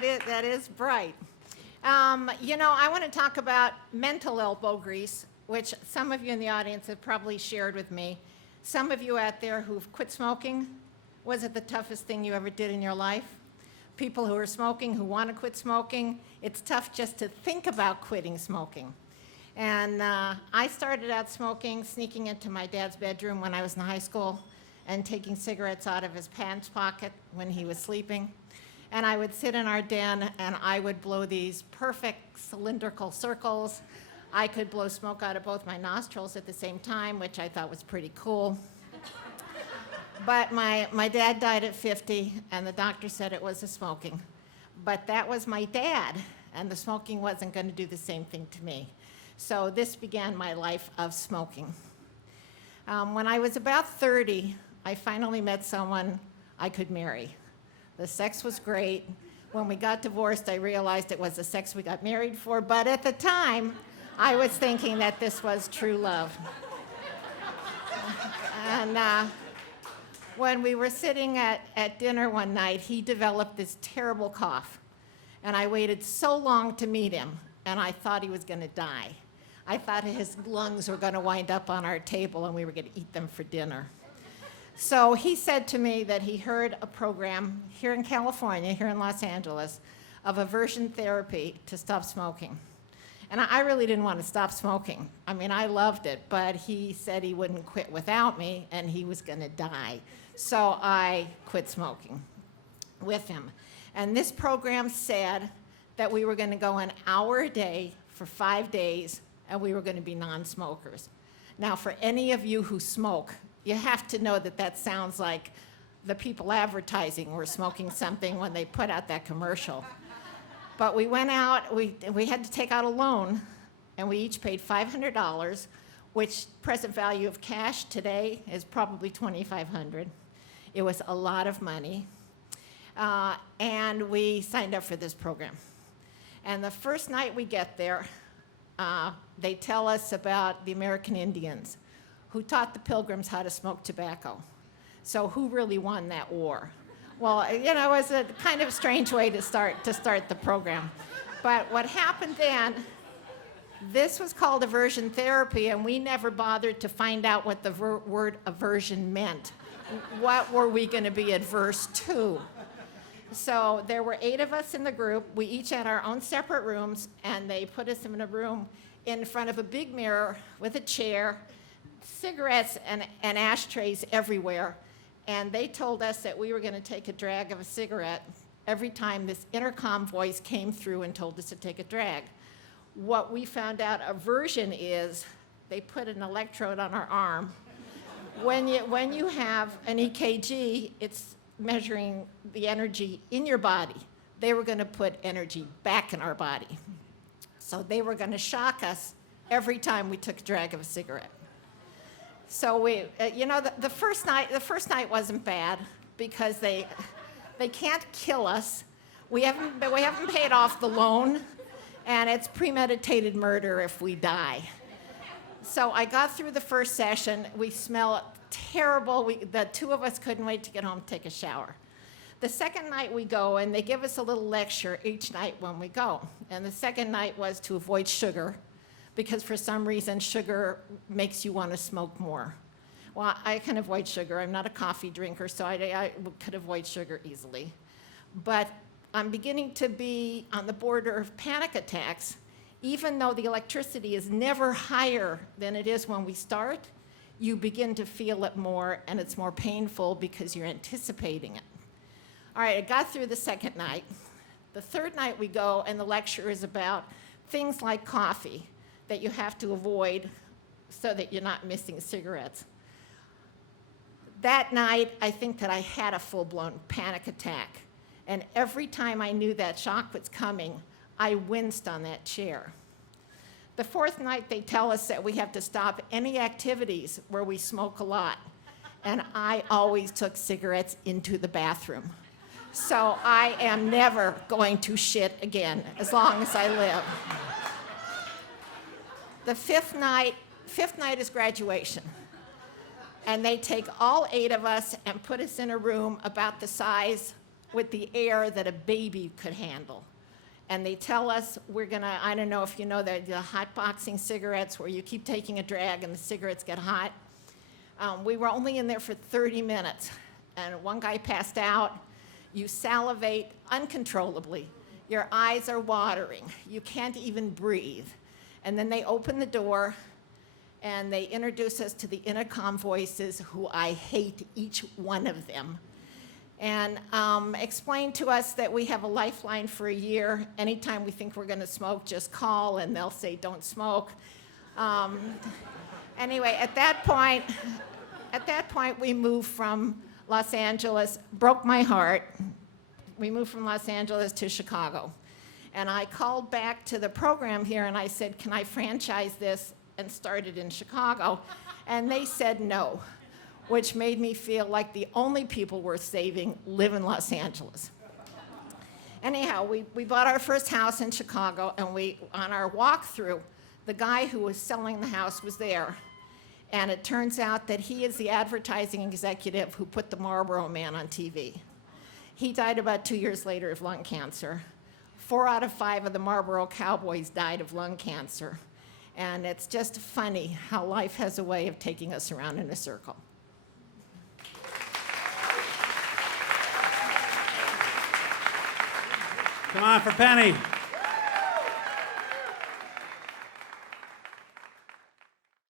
that is bright. I want to talk about mental elbow grease, which some of you in the audience have probably shared with me. Some of you out there who've quit smoking, was it the toughest thing you ever did in your life? People who are smoking, who want to quit smoking, it's tough just to think about quitting smoking. And I started out smoking, sneaking into my dad's bedroom when I was in high school and taking cigarettes out of his pants pocket when he was sleeping. And I would sit in our den and I would blow these perfect cylindrical circles. I could blow smoke out of both my nostrils at the same time, which I thought was pretty cool. But my dad died at 50, and the doctor said it was the smoking. But that was my dad, and the smoking wasn't going to do the same thing to me. So this began my life of smoking. When I was about 30, I finally met someone I could marry. The sex was great. When we got divorced, I realized it was the sex we got married for, but at the time, I was thinking that this was true love. And when we were sitting at dinner one night, he developed this terrible cough. And I waited so long to meet him, and I thought he was going to die. I thought his lungs were going to wind up on our table, and we were going to eat them for dinner. So he said to me that he heard a program here in California, here in Los Angeles, of aversion therapy to stop smoking. And I really didn't want to stop smoking. I mean, I loved it, but he said he wouldn't quit without me, and he was going to die. So I quit smoking with him. And this program said that we were going to go an hour a day for 5 days, and we were going to be non-smokers. Now, for any of you who smoke, you have to know that that sounds like the people advertising were smoking something when they put out that commercial. But we went out, we had to take out a loan, and we each paid $500, which present value of cash today is probably $2,500. It was a lot of money. And we signed up for this program. And the first night we get there, they tell us about the American Indians who taught the Pilgrims how to smoke tobacco. So who really won that war? Well, it was a kind of strange way to start the program. But what happened then, this was called aversion therapy, and we never bothered to find out what the word aversion meant. What were we going to be adverse to? So there were 8 of us in the group. We each had our own separate rooms, and they put us in a room in front of a big mirror with a chair, cigarettes and ashtrays everywhere. And they told us that we were going to take a drag of a cigarette every time this intercom voice came through and told us to take a drag. What we found out aversion is, they put an electrode on our arm. When you have an EKG, it's measuring the energy in your body. They were going to put energy back in our body. So they were going to shock us every time we took a drag of a cigarette. So the first night wasn't bad because they can't kill us. We haven't paid off the loan, and it's premeditated murder if we die. So I got through the first session. We smell terrible. The 2 of us couldn't wait to get home and take a shower. The second night we go, and they give us a little lecture each night when we go. And the second night was to avoid sugar, because for some reason sugar makes you want to smoke more. Well, I can avoid sugar. I'm not a coffee drinker, so I could avoid sugar easily. But I'm beginning to be on the border of panic attacks. Even though the electricity is never higher than it is when we start, you begin to feel it more, and it's more painful because you're anticipating it. All right, I got through the second night. The third night we go, and the lecture is about things like coffee that you have to avoid so that you're not missing cigarettes. That night, I think that I had a full-blown panic attack. And every time I knew that shock was coming, I winced on that chair. The fourth night, they tell us that we have to stop any activities where we smoke a lot. And I always took cigarettes into the bathroom. So I am never going to shit again as long as I live. The fifth night is graduation. And they take all 8 of us and put us in a room about the size with the air that a baby could handle. And they tell us we're gonna, I don't know if you know the hot boxing cigarettes where you keep taking a drag and the cigarettes get hot. We were only in there for 30 minutes, and one guy passed out. You salivate uncontrollably. Your eyes are watering. You can't even breathe. And then they open the door, and they introduce us to the intercom voices, who I hate each one of them, and explain to us that we have a lifeline for a year. Anytime we think we're going to smoke, just call, and they'll say, don't smoke. Anyway, at that point, we moved from Los Angeles, broke my heart. We moved from Los Angeles to Chicago. And I called back to the program here, and I said, can I franchise this and start it in Chicago? And they said no, which made me feel like the only people worth saving live in Los Angeles. Anyhow, we bought our first house in Chicago, and on our walkthrough, the guy who was selling the house was there. And it turns out that he is the advertising executive who put the Marlboro Man on TV. He died about 2 years later of lung cancer. 4 out of 5 of the Marlboro Cowboys died of lung cancer. And it's just funny how life has a way of taking us around in a circle. Come on for Penny.